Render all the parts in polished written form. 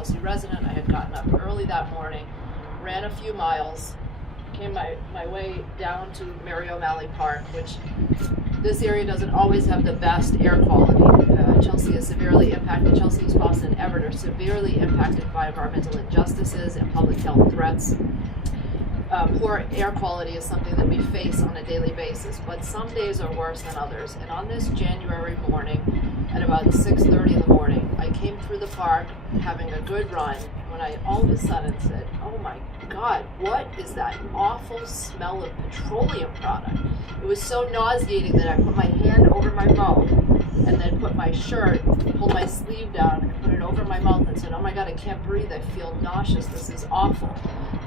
Chelsea resident. I had gotten up early that morning, ran a few miles, came my way down to Mary O'Malley Park, which this area doesn't always have the best air quality. Chelsea is severely impacted. Chelsea, East Boston, and Everett are severely impacted by environmental injustices and public health threats. Poor air quality is something that we face on a daily basis, but some days are worse than others. And on this January morning, at about 6:30 in the morning, I came through the park having a good run when I all of a sudden said, oh my God, what is that awful smell of petroleum product? It was so nauseating that I put my hand over my mouth and then put my shirt, pulled my sleeve down and put it over my mouth and said, oh my God, I can't breathe, I feel nauseous, this is awful.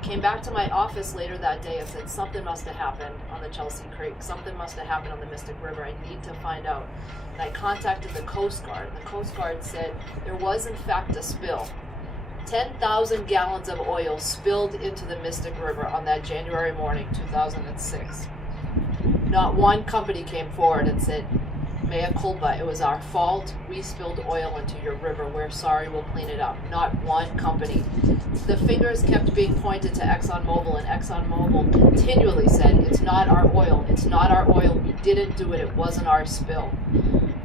Came back to my office later that day and said, something must have happened on the Chelsea Creek, something must have happened on the Mystic River, I need to find out. And I contacted the Coast Guard, and the Coast Guard said there was in fact a spill. 10,000 gallons of oil spilled into the Mystic River on that January morning, 2006. Not one company came forward and said, mea culpa, it was our fault, we spilled oil into your river, we're sorry, we'll clean it up. Not one company. The fingers kept being pointed to ExxonMobil, and ExxonMobil continually said, it's not our oil, it's not our oil, we didn't do it, it wasn't our spill.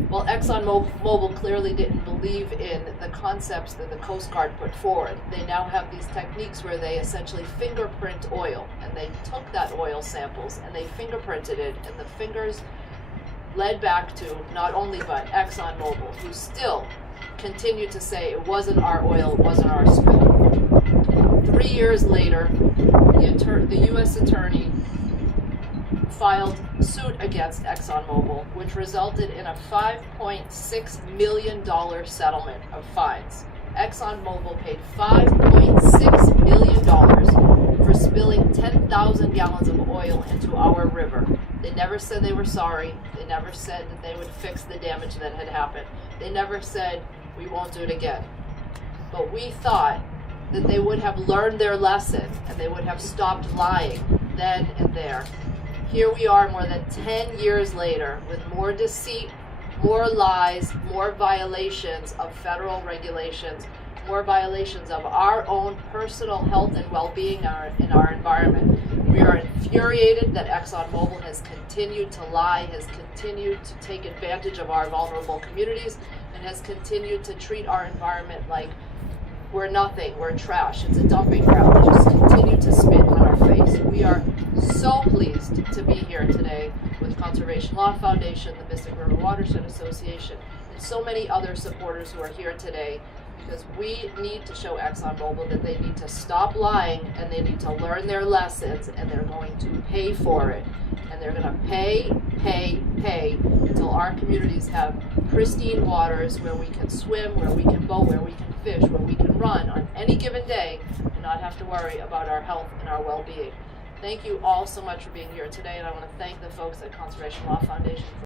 Well, ExxonMobil clearly didn't believe in the concepts that the Coast Guard put forward. They now have these techniques where they essentially fingerprint oil, and they took that oil samples and they fingerprinted it, and the fingers led back to not only but ExxonMobil, who still continued to say it wasn't our oil, it wasn't our spill. 3 years later, the U.S. Attorney filed suit against ExxonMobil, which resulted in a $5.6 million settlement of fines. ExxonMobil paid $5.6 million for spilling 10,000 gallons of oil into our river. They never said they were sorry. They never said that they would fix the damage that had happened. They never said, we won't do it again. But we thought that they would have learned their lesson and they would have stopped lying then and there. Here we are more than 10 years later with more deceit, more lies, more violations of federal regulations, more violations of our own personal health and well-being in our environment. We are infuriated that ExxonMobil has continued to lie, has continued to take advantage of our vulnerable communities, and has continued to treat our environment like we're nothing, we're trash, it's a dumping ground. They just continue to spit on our face. We are so pleased to be here today with Conservation Law Foundation, the Mystic River Watershed Association, and so many other supporters who are here today, because we need to show ExxonMobil that they need to stop lying and they need to learn their lessons, and they're going to pay for it. And they're going to pay until our communities have pristine waters where we can swim, where we can boat, where we can fish, where we can run on any given day and not have to worry about our health and our well-being. Thank you all so much for being here today, and I want to thank the folks at Conservation Law Foundation for